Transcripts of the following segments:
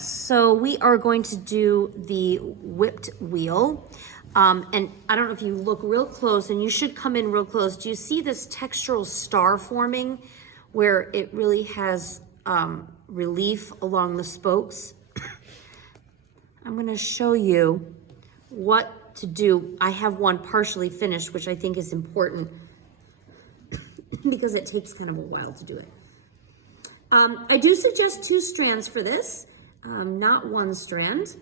So we are going to do the whipped wheel. And I don't know if you look real close, and you should come in real close. Do you see this textural star forming where it really has relief along the spokes? I'm gonna show you what to do. I have one partially finished, which I think is important because it takes kind of a while to do it. I do suggest 2 strands for this, not 1 strand,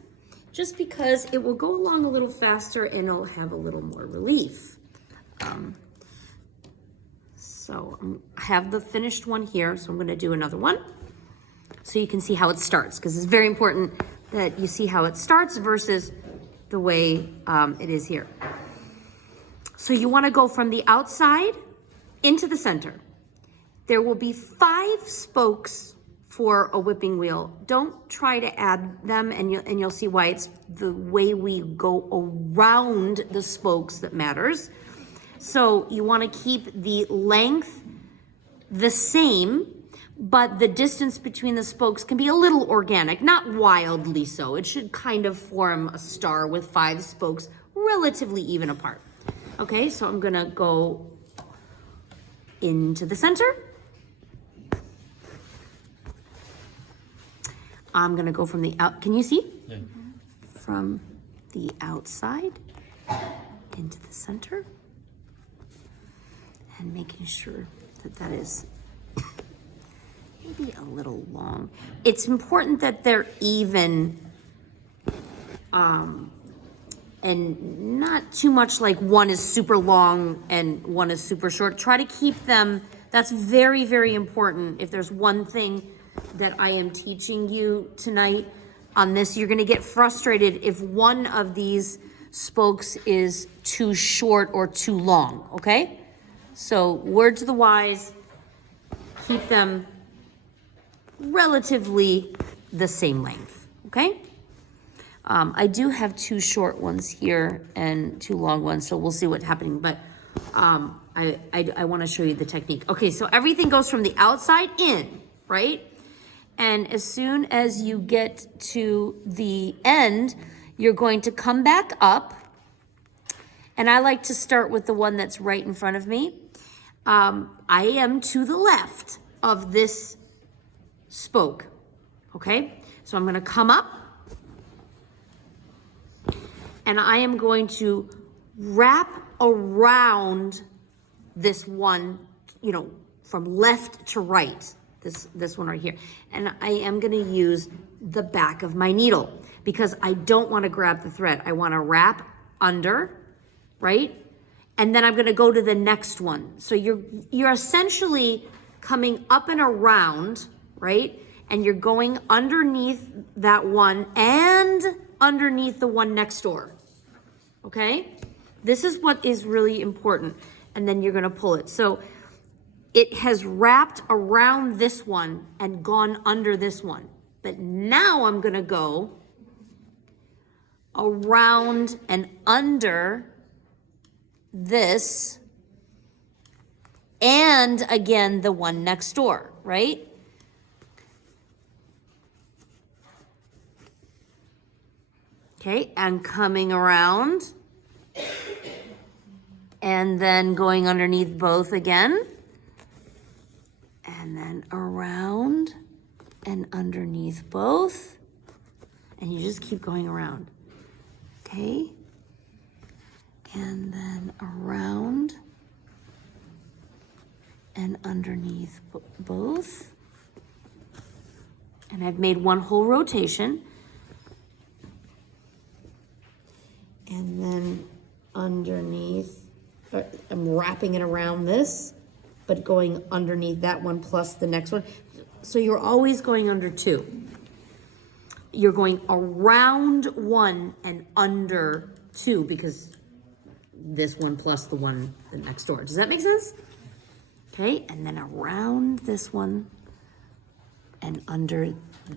just because it will go along a little faster and it'll have a little more relief. So I have the finished one here, so I'm gonna do another one so you can see how it starts, because it's very important that you see how it starts versus the way it is here. So you wanna go from the outside into the center. There will be 5 spokes for a whipping wheel. Don't try to add them, and you'll see why. It's the way we go around the spokes that matters. So you want to keep the length the same, but the distance between the spokes can be a little organic, not wildly so. It should kind of form a star with 5 spokes relatively even apart. Okay, so I'm gonna go into the center. I'm gonna go from the out, can you see? Yeah. From the outside into the center, and making sure that that is maybe a little long. It's important that they're even, and not too much like one is super long and one is super short. Try to keep them, that's very, very important. If there's one thing that I am teaching you tonight on this, you're gonna get frustrated if one of these spokes is too short or too long, okay? So word to the wise, keep them relatively the same length, okay? I do have 2 short ones here and 2 long ones, so we'll see what's happening, but I wanna show you the technique. Okay, so everything goes from the outside in, right? And as soon as you get to the end, you're going to come back up. And I like to start with the one that's right in front of me. I am to the left of this spoke, okay? So I'm gonna come up, and I am going to wrap around this one, you know, from left to right. This one right here. And I am gonna use the back of my needle because I don't wanna grab the thread. I wanna wrap under, right? And then I'm gonna go to the next one. So you're essentially coming up and around, right? And you're going underneath that one and underneath the one next door, okay? This is what is really important. And then you're gonna pull it. So it has wrapped around this one and gone under this one. But now I'm gonna go around and under this and again the one next door, right? Okay, and coming around and then going underneath both again. And then around and underneath both. And you just keep going around, okay? And then around and underneath both. And I've made one whole rotation. And then underneath, I'm wrapping it around this, but going underneath that one plus the next one. So you're always going under 2. You're going around 1 and under 2 because this one plus the one the next door. Does that make sense? Okay, and then around this one and under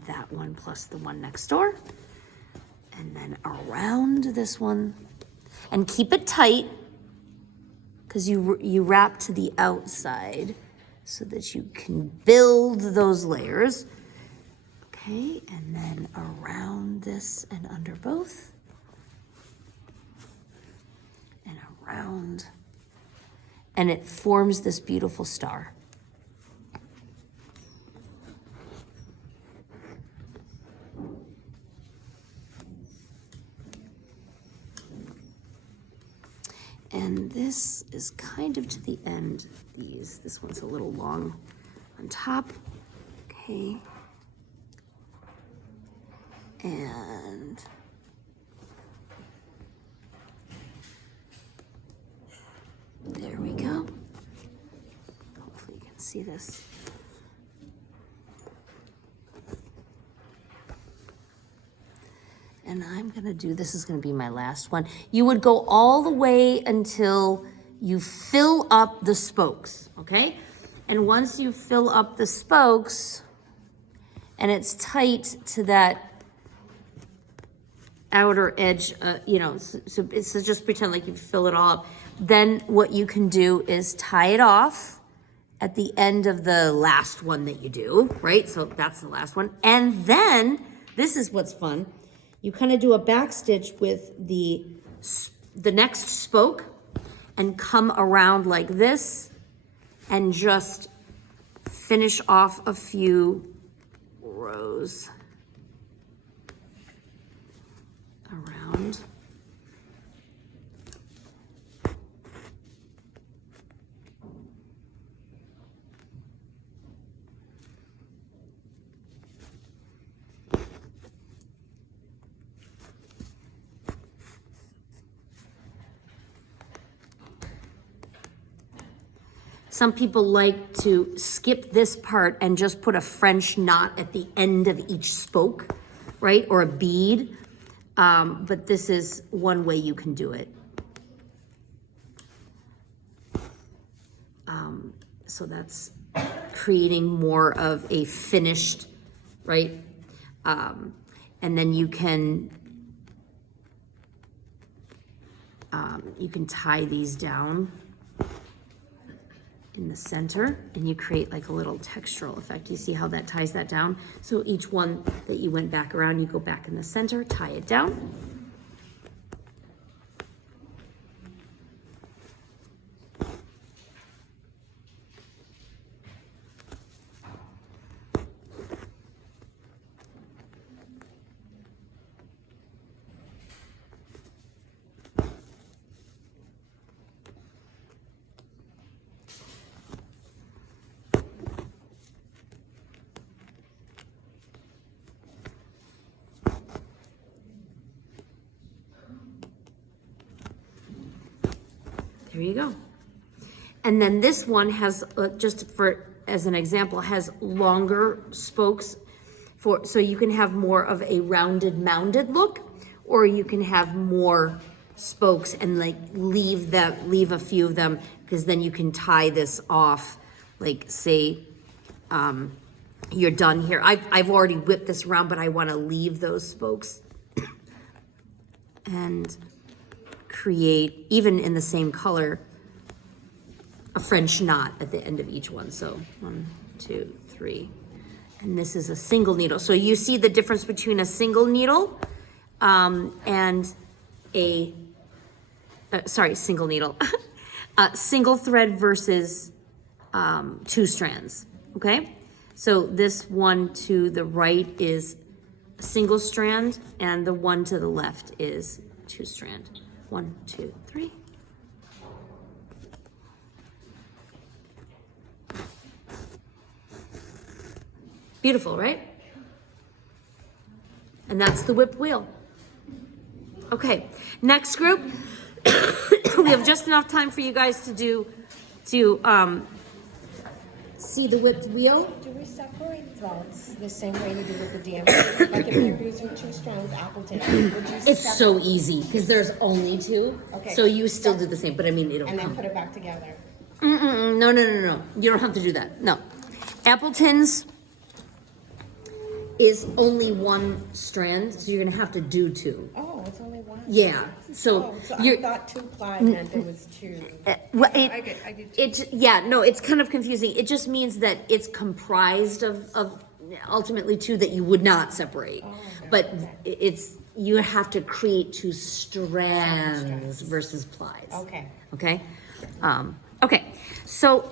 that one plus the one next door. And then around this one. And keep it tight, because you wrap to the outside so that you can build those layers. Okay, and then around this and under both. And around. And it forms this beautiful star. And this is kind of to the end. This one's a little long on top. Okay. And there we go. Hopefully you can see this. And I'm gonna do, this is gonna be my last one. You would go all the way until you fill up the spokes, okay? And once you fill up the spokes and it's tight to that outer edge, so just pretend like you fill it all up. Then what you can do is tie it off at the end of the last one that you do, right? So that's the last one. And then, this is what's fun. You kind of do a back stitch with the next spoke and come around like this and just finish off a few rows around. Some people like to skip this part and just put a French knot at the end of each spoke, right? Or a bead. But this is one way you can do it. So that's creating more of a finished, right? And then you can tie these down in the center and you create like a little textural effect. You see how that ties that down? So each one that you went back around, you go back in the center, tie it down. There you go. And then this one has, as an example, has longer spokes so you can have more of a rounded, mounded look, or you can have more spokes and like leave a few of them, because then you can tie this off, like say, you're done here. I've already whipped this around, but I want to leave those spokes and create, even in the same color, a French knot at the end of each one. So 1, 2, 3, and this is a single needle. So you see the difference between a single needle and a single needle, single thread versus 2 strands. Okay, so this one to the right is a single strand, and the one to the left is 2 strand. 1, 2, 3. Beautiful, right? And that's the whip wheel. Okay, next group. We have just enough time for you guys to see the whipped wheel. Do we separate threads the same way you do with the diameter? Like if you're using 2 strands Appleton, would you It's so easy because there's only 2. Okay. So you still do the same, but I mean it'll and come. then put it back together? No. You don't have to do that. No. Appleton's is only 1 strand, so you're gonna have to do 2. Oh, it's only 1. Yeah. So I thought 2 ply meant it was 2. Well, I did 2. it's kind of confusing. It just means that it's comprised of ultimately two that you would not separate. But it's, you have to create two strands versus plies. Okay. Okay? Okay, so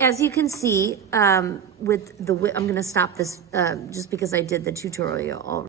as you can see, with the, I'm gonna stop this, just because I did the tutorial